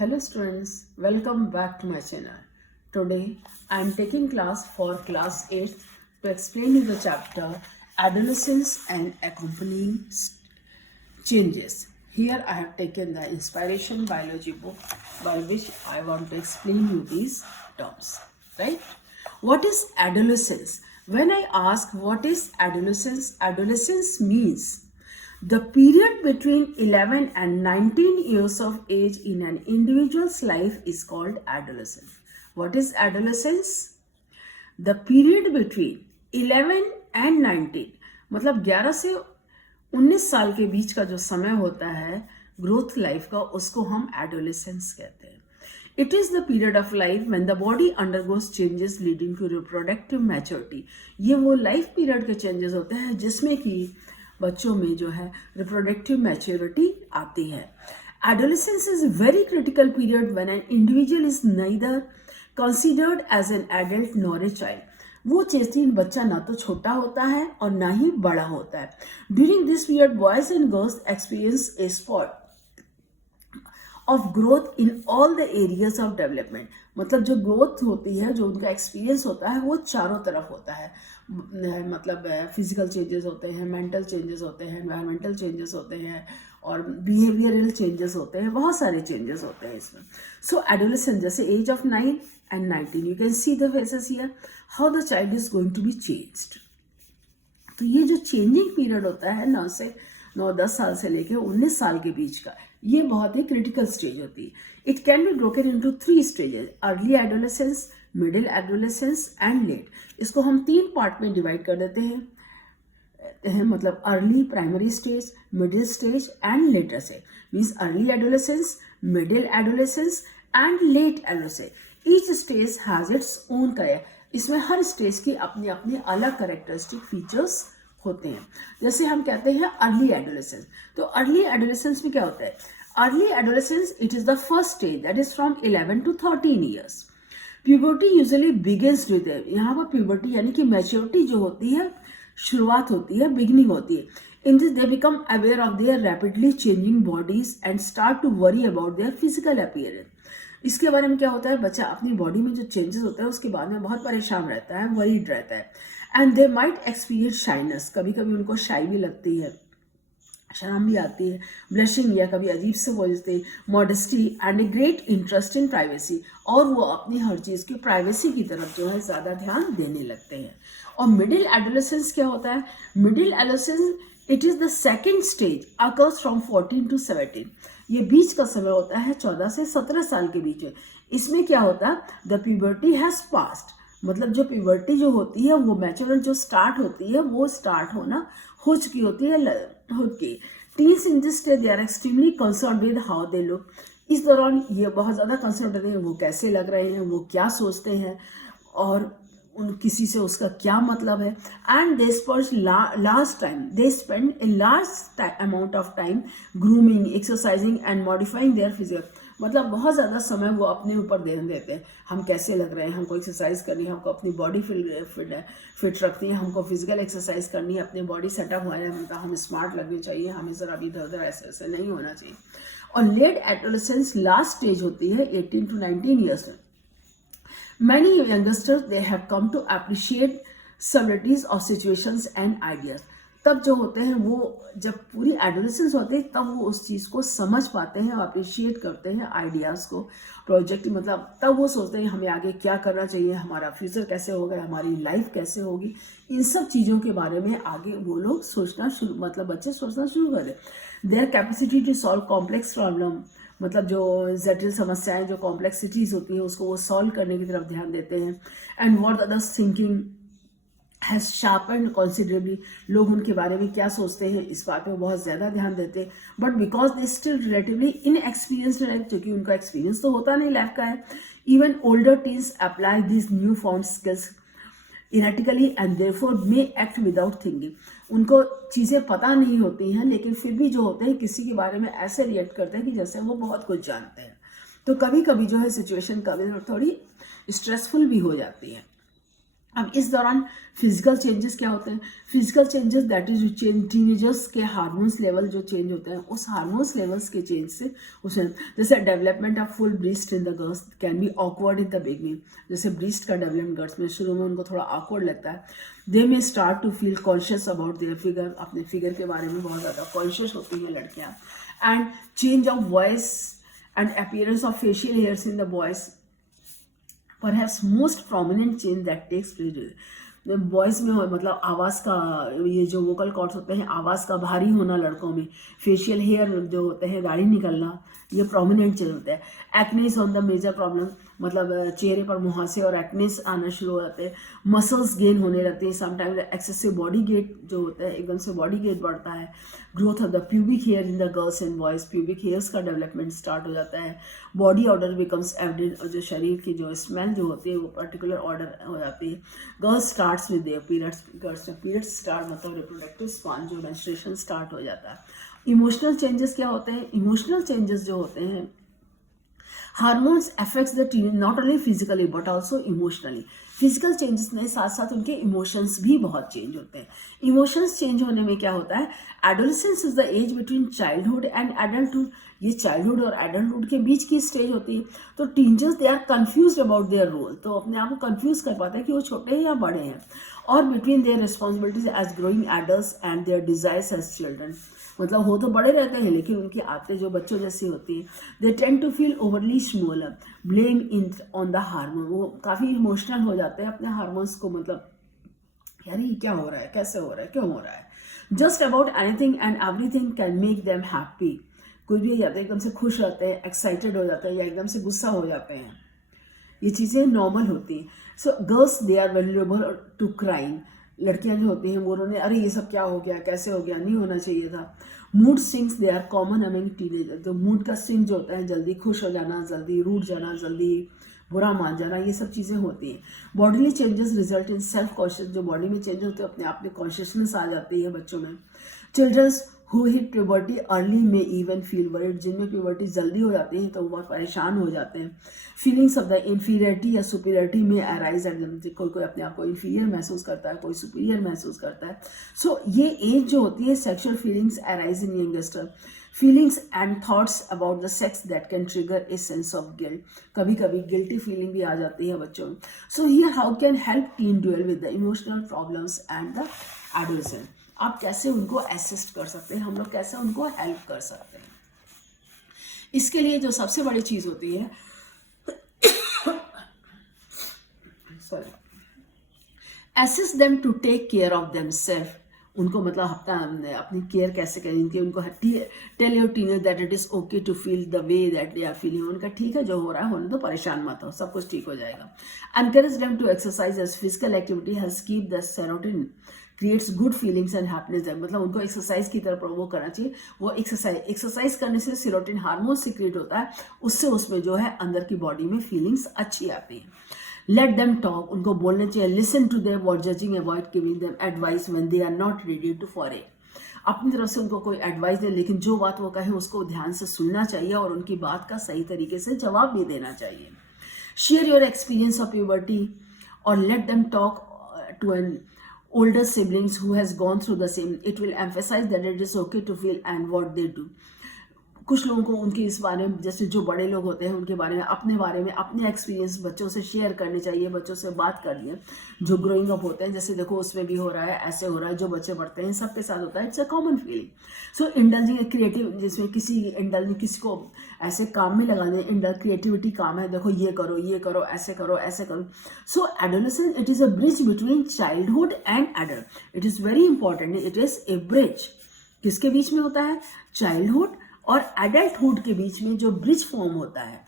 Hello students, welcome back to my channel. Today I am taking class for class 8 to explain you the chapter Adolescence and Accompanying Changes. Here I have taken the Inspiration Biology book by which I want to explain you these terms. Right? What is adolescence? When I ask what is adolescence, adolescence means the period between 11 and 19 years of age in an individual's life is called adolescence. What is adolescence? The period between 11 and 19 मतलब 11 से 19 साल के बीच का जो समय होता है growth life का, उसको हम एडोलेसेंस कहते हैं. It is the period of life when the body undergoes changes leading to reproductive maturity. ये वो लाइफ पीरियड के चेंजेस होते हैं जिसमें कि बच्चों में जो है रिप्रोडक्टिव मैच्योरिटी आती है. Adolescence is a very critical period when an individual is neither considered as an adult nor a child. वो चेस्टीन बच्चा ना तो छोटा होता है और ना ही बड़ा होता है. During this period boys and girls experience A spot of growth in all the areas of development. मतलब जो ग्रोथ होती है, जो उनका एक्सपीरियंस होता है, वो चारों तरफ होता है. मतलब फिजिकल चेंजेस होते हैं, मेंटल चेंजेस होते हैं, एनवायरमेंटल चेंजेस होते हैं और बिहेवियरल चेंजेस होते हैं. बहुत सारे चेंजेस होते हैं इसमें. सो एडोलेसेंस जैसे as of 9 and 19, you can see the faces here, how the child is going to be changed. तो ये जो चेंजिंग पीरियड होता है 9-10 साल से लेकर 19 साल के बीच का, ये बहुत ही क्रिटिकल स्टेज होती है. It can be broken into 3 stages: early adolescence, middle adolescence and let. इसको हम 3 पार्ट में डिवाइड कर देते हैं. मतलब early primary stage, middle stage and later stage. Means early adolescence, middle adolescence and let adolescence. Each stage has its own character. इसमें हर stage की अपनी अपनी अलग करेक्टरिस्टिक फीचर्स होते हैं. जैसे हम कहते हैं अर्ली एडोलेसेंस. तो अर्ली एडोलेसेंस में क्या होता है? Early adolescence it is the first stage that is from 11 to 13 years. Puberty usually begins with, यहाँ पर प्यूबर्टी यानी कि मैच्योरिटी जो होती है, शुरुआत होती है, बिगिनिंग होती है. In this they become aware of their rapidly changing bodies and start to worry about their physical appearance. इसके बारे में क्या होता है, बच्चा अपनी बॉडी में जो चेंजेस होता है उसके बाद में बहुत परेशान रहता है, वरीड रहता है. And they might experience shyness. कभी कभी उनको शाई भी लगती है, शर्म भी आती है, ब्लशिंग या कभी अजीब से बोलते हैं, modesty and a great interest in privacy. और वो अपनी हर चीज़ की प्राइवेसी की तरफ जो है ज़्यादा ध्यान देने लगते हैं. और मिडिल एडोलेसेंस क्या होता है? Middle adolescence it is the second stage, occurs from 14 to 17. ये बीच का समय होता है 14 से 17 साल के बीच में. इसमें क्या होता है? The puberty has past. मतलब जो प्यूबर्टी जो होती है, वो मैच्योरेंस जो स्टार्ट होती है, वो स्टार्ट होना हो चुकी होती है. Teens in this stage they are extremely concern with how they look. इस दौरान ये बहुत ज़्यादा कंसर्न रहते हैं, वो कैसे लग रहे हैं, वो क्या सोचते हैं और उन किसी से उसका क्या मतलब है. And they spend a large amount of time grooming, exercising and modifying their physical. मतलब बहुत ज़्यादा समय वो अपने ऊपर ध्यान देते हैं. हम कैसे लग रहे हैं, हमको एक्सरसाइज करनी है, हमको अपनी बॉडी फिट रखनी है, हमको फिजिकल एक्सरसाइज करनी है, अपनी बॉडी सेटअप हुआ है, हम स्मार्ट लगनी चाहिए, हमें ज़रा भी इधर उधर ऐसे नहीं होना चाहिए. और लेट एडोलेसेंस लास्ट स्टेज होती है 18 to 19 ईयर्स में. Many youngsters they have come to appreciate subtleties of situations and ideas. तब जो होते हैं वो जब पूरी एडोलेसेंस होते हैं तब वो उस चीज़ को समझ पाते हैं, अप्रिशिएट करते हैं आइडियाज़ को, प्रोजेक्ट. मतलब तब वो सोचते हैं हमें आगे क्या करना चाहिए, हमारा फ्यूचर कैसे होगा, हमारी लाइफ कैसे होगी. इन सब चीज़ों के बारे में आगे वो लोग सोचना शुरू, मतलब बच्चे सोचना शुरू कर दें. Their capacity to solve complex problem, मतलब जो जटिल समस्याएं, जो कॉम्प्लेक्सिटीज़ होती हैं, उसको वो सॉल्व करने की तरफ ध्यान देते हैं. And what others thinking has sharpened considerably. लोग उनके बारे में क्या सोचते हैं, इस बात पे बहुत ज़्यादा ध्यान देते हैं. But because they still relatively inexperienced life, क्योंकि उनका एक्सपीरियंस तो होता नहीं लाइफ का है. Even older teens apply this new form skills erratically and therefore may act without thinking. उनको चीज़ें पता नहीं होती हैं, लेकिन फिर भी जो होते हैं किसी के बारे में ऐसे रिएक्ट करते हैं कि जैसे वो बहुत कुछ जानते हैं. तो कभी कभी जो है सिचुएशन कभी थोड़ी स्ट्रेसफुल भी हो जाती है. अब इस दौरान फिजिकल चेंजेस क्या होते हैं? Physical changes that is teenagers के हार्मोन्स लेवल जो चेंज होते हैं, उस हार्मोन्स लेवल्स के चेंज से उसमें जैसे development of full breast in the girls can be awkward in the beginning. जैसे ब्रीस्ट का डेवलपमेंट गर्ल्स में शुरू में उनको थोड़ा ऑकवर्ड लगता है। They may start to feel conscious about their figure, अपने फिगर के बारे में बहुत ज़्यादा कॉन्शियस होती हैं लड़कियाँ। And change of voice and appearance of facial hairs in the boys, perhaps most prominent change that takes place boys में मतलब आवाज़ का, ये जो वोकल कॉर्ड्स होते हैं, आवाज़ का भारी होना लड़कों में, फेशियल हेयर जो होते हैं दाढ़ी निकलना, ये प्रोमिनेंट चेंज होता है। Acnes on the major problem, मतलब चेहरे पर मुहासे और एक्नेस आना शुरू हो जाते हैं। मसल्स गेन होने लगते हैं। समटाइम्स एक्सेसिव बॉडी गेट जो होता है, एकदम से बॉडी गेट बढ़ता है। Growth of the pubic here in the girls and boys, pubic hairs का डेवलपमेंट स्टार्ट हो जाता है। बॉडी ऑर्डर बिकम्स एविडेंट, और जो शरीर की जो स्मेल जो होती है वो पर्टिकुलर ऑर्डर हो जाती है। Girls starts with their periods, girls में पीरियड्स स्टार्ट मतलब रिप्रोडक्टिव स्पान जो मेंस्ट्रुएशन स्टार्ट हो जाता है। इमोशनल चेंजेस क्या होते हैं? इमोशनल चेंजेस जो होते हैं, hormones affects the tin not only physically but also emotionally. Physical changes के साथ साथ उनके इमोशंस भी बहुत चेंज होते हैं। इमोशंस चेंज होने में क्या होता है? Adolescence is the age between childhood and adulthood. ये चाइल्डहुड और एडल्टहुड के बीच की स्टेज होती है। तो teenagers they are confused about their role, तो अपने आप को कंफ्यूज कर पाते हैं कि वो छोटे हैं या बड़े हैं। और between their responsibilities as growing adults and their desires as children, मतलब हो तो बड़े रहते हैं लेकिन उनकी आदतें जो बच्चों जैसी होती है। They tend to feel overly small, blaming on the hormone, वो काफ़ी इमोशनल हो जाते हैं अपने हार्मोन्स को, मतलब यार ये क्या हो रहा है, कैसे हो रहा है, क्यों हो रहा है। Just about anything and everything can make them happy, कुछ भी हो जाते हैं, एकदम से खुश रहते हैं, एक्साइटेड हो जाते हैं या एकदम से गुस्सा हो जाते हैं। ये चीज़ें नॉर्मल होती हैं। So girls they are valuable to crime, लड़कियां जो होती हैं वो उन्होंने अरे ये सब क्या हो गया, कैसे हो गया, नहीं होना चाहिए था। Mood swings they are common among teenager, तो मूड का स्विंग जो होता है, जल्दी खुश हो जाना, जल्दी रूठ जाना, जल्दी बुरा मान जाना, ये सब चीज़ें होती हैं। Bodily changes result in self conscious, जो बॉडी में चेंज होते हैं अपने आप में कॉन्शियसनेस आ जाती है बच्चों में। Childrens who hit puberty early में इवन फील वरिड, जिनमें प्यूबर्टी जल्दी हो जाती है तो वो बहुत परेशान हो जाते हैं। फीलिंग्स ऑफ द इन्फीरियरिटी या सुपीरियरिटी में अराइज एट, कोई कोई अपने आप को इन्फीरियर महसूस करता है, कोई सुपीरियर महसूस करता है। सो ये एज जो होती है, sexual feelings arise in youngster. Feelings and thoughts about the sex that can trigger a sense of guilt, कभी कभी गिल्टी फीलिंग भी आ जाती है बच्चों में। So here how can help teen deal with the emotional problems and the adolescent, आप कैसे उनको असिस्ट कर सकते हैं, हम लोग कैसे उनको हेल्प कर सकते हैं। इसके लिए जो सबसे बड़ी चीज़ होती है sorry, assist them to take care of themselves, उनको मतलब अपनी केयर कैसे करें इनकी, उनको tell your teenager that it is okay to feel the way that they are feeling, उनका ठीक है जो हो रहा है होने दो, परेशान मत हो, सब कुछ ठीक हो जाएगा। Encourage them to exercise as physical activity helps keep the serotonin creates good feelings and happiness, मतलब उनको एक्सरसाइज की तरफ वो करना चाहिए। वो एक्सरसाइज करने से सेरोटोनिन हार्मोन सीक्रेट होता है, उससे उसमें जो है अंदर की बॉडी में फीलिंग्स अच्छी आती है। लेट देम टॉक, उनको बोलने चाहिए। Listen to them what judging, avoid giving them advice when they are not ready to for it, अपनी तरफ से उनको कोई एडवाइस दे लेकिन जो बात वो कहें उसको ध्यान से सुनना चाहिए और उनकी बात का सही तरीके से जवाब भी देना चाहिए। Share your experience of puberty और let them talk to an older siblings who has gone through the same. It will emphasize that it is okay to feel and what they do. कुछ लोगों को उनके इस बारे में, जैसे जो बड़े लोग होते हैं उनके बारे में अपने एक्सपीरियंस बच्चों से शेयर करने चाहिए, बच्चों से बात करिए जो ग्रोइंग अप होते हैं। जैसे देखो उसमें भी हो रहा है, ऐसे हो रहा है, जो बच्चे पढ़ते हैं सबके साथ होता है, it's a common feeling. So indulging creative, जिसमें किसी को ऐसे काम में लगाने, क्रिएटिविटी काम है, देखो ये करो, ऐसे करो, ऐसे करो। So adolescence it is a bridge between childhood and adult, it is very important, it is a bridge. किसके बीच में होता है? चाइल्डहुड और एडल्टहुड के बीच में जो ब्रिज फॉर्म होता है,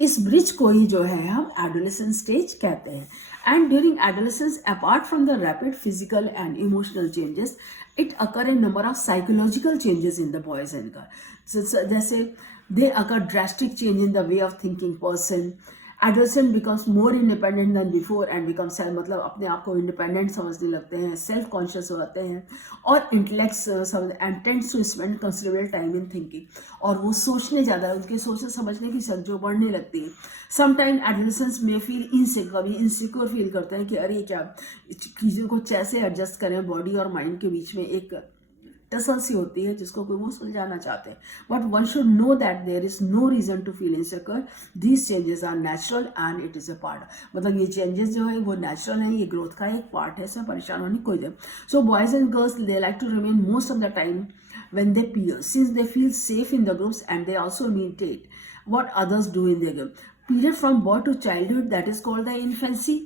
इस ब्रिज को ही जो है हम एडोलेसेंस स्टेज कहते हैं। And during adolescence, apart from the rapid physical and emotional changes, it occur a number of psychological changes in the boys and girl. जैसे they occur drastic change in the way of thinking person adolescent becomes more independent than before and become self, मतलब अपने आप को independent समझने लगते हैं, self conscious होते हैं और intellects and tends to spend considerable time in thinking, और वो सोचने ज़्यादा, उनके सोचने समझने की शक्ति जो बढ़ने लगती है। समटाइम एडोलसेंस में फील इनसिक्योर, कभी इनसिक्योर फील करते हैं कि अरे क्या चीज़ों को कैसे एडजस्ट करें, बॉडी और माइंड के बीच में एक टसल सी होती है जिसको कोई वो सुलझाना चाहते हैं। But one should know that there is no reason to feel insecure, these changes are natural and it is a part, मतलब ये चेंजेस जो है वो नेचुरल है, ये ग्रोथ का एक पार्ट है, इसमें परेशान होने कोई नहीं। So boys and girls they like to remain most of the time when they peer, since they feel safe in the groups and they also imitate what others do in their group. Period from birth to childhood, that is called the infancy.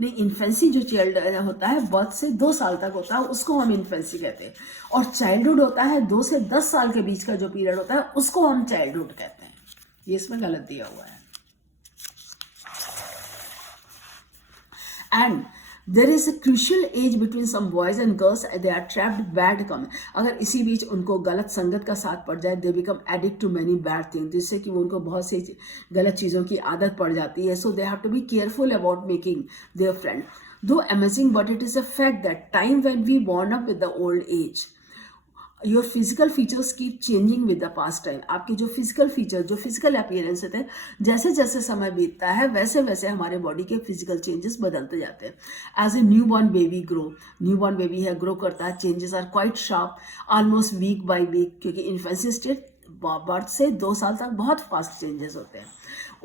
नहीं, infancy जो child होता है birth से 2 साल तक होता है उसको हम इन्फेंसी कहते हैं, और चाइल्डहुड होता है 2 से 10 साल के बीच का जो पीरियड होता है उसको हम चाइल्डहुड कहते हैं। ये इसमें गलत दिया हुआ है। And there is a crucial age between some boys and girls, they are trapped bad come, अगर इसी बीच उनको गलत संगत का साथ पड़ जाए, they become addict to many bad thing, जिससे कि वो उनको बहुत सी गलत चीज़ों की आदत पड़ जाती है। So they have to be careful about making their friend, though amazing but it is a fact that time when we born up with the old age, your physical features keep changing with the past time, आपके जो physical feature, जो physical appearance होते हैं, जैसे जैसे समय बीतता है वैसे वैसे हमारे बॉडी के फिजिकल चेंजेस बदलते जाते हैं। As a new born baby grow, new born baby है ग्रो करता है, changes are quite sharp almost week by week, क्योंकि इन्फेंसी स्टेट बर्थ से 2 साल तक बहुत फास्ट चेंजेस होते हैं।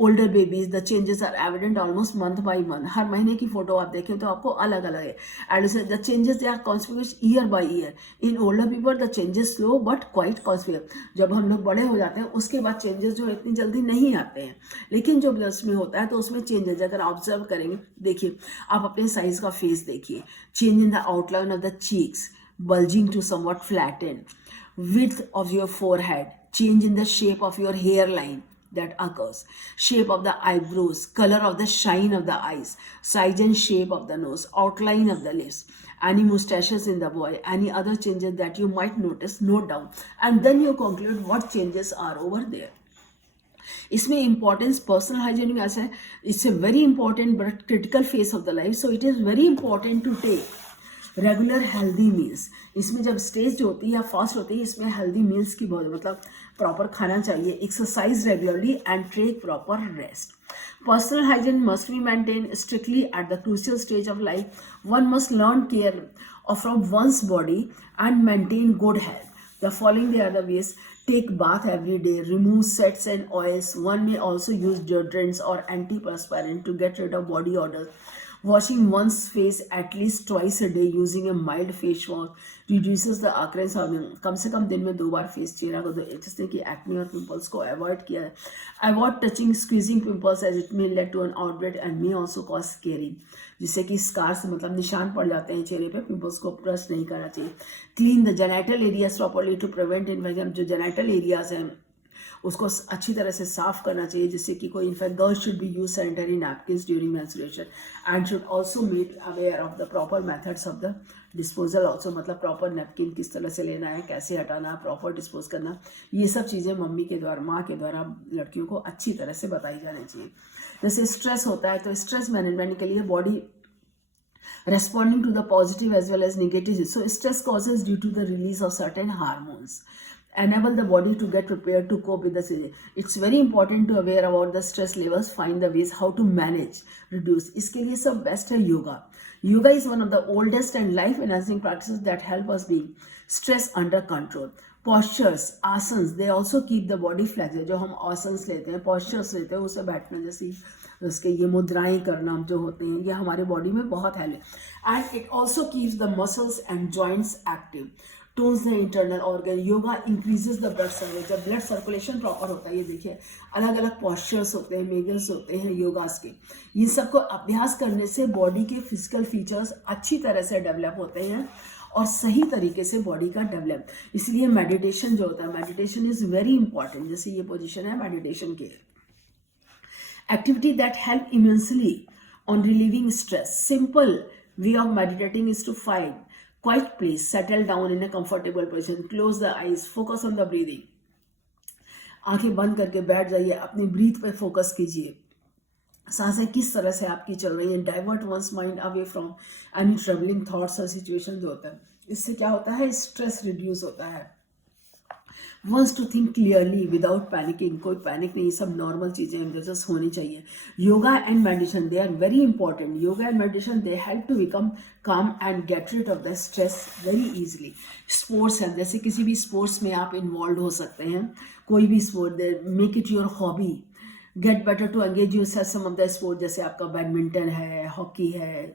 Older babies the changes are evident almost month by month, हर महीने की फोटो आप देखें तो आपको अलग अलग है। And the changes they are conspicuous year by year, in older people the changes slow but quite conspicuous, जब हम लोग बड़े हो जाते हैं उसके बाद चेंजेस जो इतनी जल्दी नहीं आते हैं, लेकिन जो उसमें होता है तो उसमें चेंजेस अगर ऑब्जर्व करेंगे, देखिए आप अपने साइज का फेस देखिए, change in the outline of the cheeks bulging to somewhat flattened, width of your forehead, change in the shape of your hairline that occurs, shape of the eyebrows, color of the shine of the eyes, size and shape of the nose, outline of the lips, any mustaches in the boy, any other changes that you might notice, note down, and then you conclude what changes are over there. इसमें importance personal hygienic ऐसा है, it's a very important but critical phase of the life, so it is very important to take regular healthy meals. इसमें जब stage जो होती है या fast होती है, इसमें हेल्दी मील्स की बहुत, मतलब प्रॉपर खाना चाहिए, exercise regularly and take proper rest. Personal hygiene must be maintain strictly at the crucial stage of life, one must learn care from one's body and maintain good health. The following they are the ways: take bath every day, remove sweats and oils, one may also use deodorants or antiperspirant to get rid of body odor, washing one's face at least twice a day using a mild face wash reduces the occurrence of them, कम से कम दिन में 2 बार face चेहरा को धो, जिससे कि acne और pimples को अवॉइड किया है। Avoid touching squeezing pimples as it may lead to an outbreak and may also cause scarring, जिससे कि स्कार्स मतलब निशान पड़ जाते हैं चेहरे पे, पिंपल्स को ब्रश नहीं करना चाहिए। Clean the genital areas properly to prevent infection, जो जेनाइटल एरियाज हैं उसको अच्छी तरह से साफ करना चाहिए, जिससे कि कोई infect. Girls should be use sanitary napkins during menstruation and should also make aware of the proper methods of the disposal also, मतलब प्रॉपर नैपकिन किस तरह से लेना है, कैसे हटाना है, प्रॉपर डिस्पोज करना, ये सब चीज़ें मम्मी के द्वारा, माँ के द्वारा लड़कियों को अच्छी तरह से बताई जानी चाहिए। जैसे स्ट्रेस होता है तो स्ट्रेस मैनेजमेंट के लिए body responding to the positive as well as negative. So stress causes due to the release of certain hormones, enable the body to get prepared to cope with the situation. It's very important to aware about the stress levels, find the ways how to manage, reduce. इसके लिए सब best है yoga. Yoga is one of the oldest and life enhancing practices that help us being stress under control. Postures, asanas, they also keep the body flexible. जो हम आसन्स लेते हैं, postures लेते हैं, उसे बैठना जैसी उसके ये मुद्राएं करना जो होते हैं, ये हमारे बॉडी में बहुत हेल्प है। And it also keeps the muscles and joints active, tones the internal organ. Yoga increases the blood circulation, जब ब्लड सर्कुलेशन प्रॉपर होता है, ये देखिए अलग अलग पॉस्चर्स होते हैं, मेजर्स होते हैं योगास के, ये सबको अभ्यास करने से बॉडी के फिजिकल फीचर्स अच्छी तरह से डेवलप होते हैं और सही तरीके से बॉडी का डेवलप। इसलिए मेडिटेशन जो होता है, मेडिटेशन इज वेरी इंपॉर्टेंट। जैसे ये पोजिशन है मेडिटेशन के, activity that help immensely on relieving stress. Simple way of meditating is to find quiet place, settle down in a comfortable position, close the eyes, focus on the breathing. आंखें बंद करके बैठ जाइए, अपनी breathe पे focus कीजिए, सांसें किस तरह से आपकी चल रही हैं, divert once mind away from any troubling thoughts और सिचुएशन होता है। इससे क्या होता है, स्ट्रेस रिड्यूस होता है। Once to think clearly without panicking, कोई पैनिक नहीं, सब नॉर्मल चीज़ें हैं, जस्ट होनी चाहिए। Yoga and meditation they are very important. Yoga and meditation they help to become calm and get rid of the stress very easily. Sports है, जैसे किसी भी स्पोर्ट्स में आप इन्वॉल्व हो सकते हैं, कोई भी sport, make it your hobby, get better to engage you set some of the sport, जैसे आपका बैडमिंटन है, हॉकी है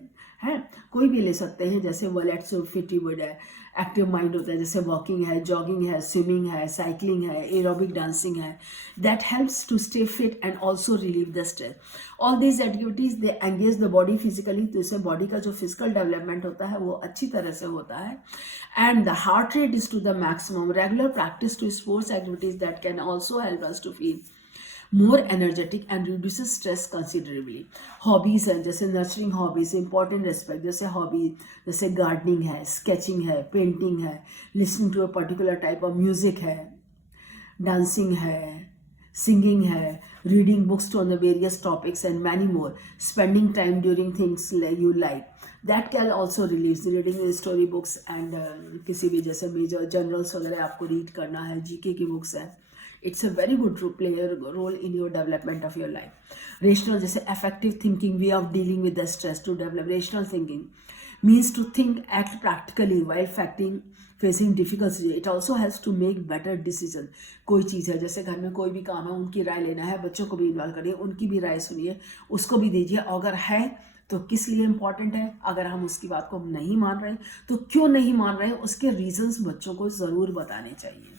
कोई भी ले सकते हैं। जैसे वो लेट्स फिट वुड है, एक्टिव माइंड होता है, जैसे वॉकिंग है, जॉगिंग है, स्विमिंग है, साइकिलिंग है, एरोबिक डांसिंग है, that helps to stay fit and also relieve the stress. All these activities they engage the body physically, तो इससे बॉडी का जो फिजिकल डेवलपमेंट होता है वो अच्छी तरह से होता है। And the heart rate is to the maximum. Regular practice to sports activities that can also help us to feel more energetic and reduces stress considerably. Hobbies हैं, जैसे नर्चरिंग हॉबीज़, इंपॉर्टेंट एस्पेक्ट, जैसे hobby जैसे gardening है, sketching है, painting है, listening to a particular type of music है, dancing है, singing है, reading books on the various topics and many more, spending time during things you like, that can also release reading story books and किसी भी जैसे major journals वगैरह आपको read करना है, जीके की बुक्स है, it's a very good role in your development of your life. Rational जैसे effective thinking, way of dealing with the stress. To develop rational thinking means to think, act practically while facing difficulties. It also helps to make better decision. कोई चीज़ है, जैसे घर में कोई भी काम है, उनकी राय लेना है, बच्चों को भी इन्वॉल्व करिए, उनकी भी राय सुनिए, उसको भी दीजिए। अगर है तो किस लिए इम्पॉर्टेंट है, अगर हम उसकी बात को नहीं मान रहे तो क्यों नहीं मान रहे, उसके रीजंस बच्चों को ज़रूर बताने चाहिए।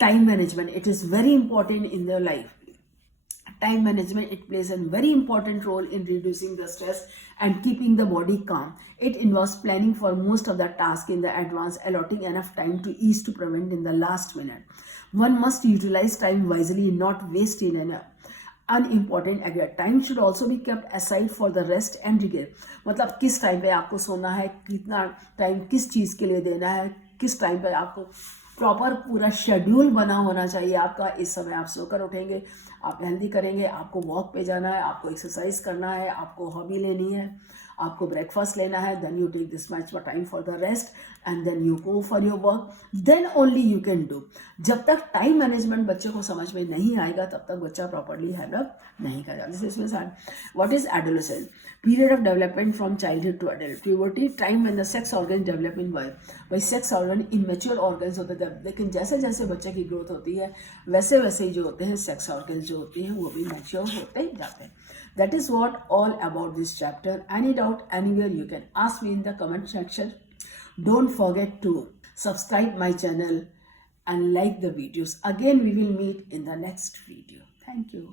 Time management, it is very important in their life. Time management, it plays a very important role in reducing the stress and keeping the body calm. It involves planning for most of the task in the advance, allotting enough time to ease to prevent in the last minute. One must utilize time wisely, not waste in an unimportant area. Time should also be kept aside for the rest and repair. मतलब किस time पे आपको सोना है, कितना time किस चीज़ के लिए देना है, किस टाइम पे आपको प्रॉपर पूरा शेड्यूल बना होना चाहिए आपका। इस समय आप सोकर उठेंगे, आप हेल्दी करेंगे, आपको वॉक पे जाना है, आपको एक्सरसाइज करना है, आपको हॉबी लेनी है, आपको ब्रेकफास्ट लेना है, then you take this much time for the rest and then you go for your work, then only you can do. जब तक टाइम मैनेजमेंट बच्चे को समझ में नहीं आएगा तब तक बच्चा प्रॉपरली डेवलप नहीं करेगा। जैसे इसमें what is adolescence, period of development from childhood to adult. Puberty, time when the sex organ develop in boy. वही सेक्स ऑर्गन इमेच्योर ऑर्गन्स होते हैं, लेकिन जैसे जैसे बच्चे की ग्रोथ होती है वैसे वैसे ही जो होते हैं सेक्स ऑर्गन्स जो होती हैं वो भी मैच्योर होते ही जाते हैं। That is what all about this chapter. Any doubt anywhere, you can ask me in the comment section. Don't forget to subscribe my channel and like the videos. Again, we will meet in the next video. Thank you.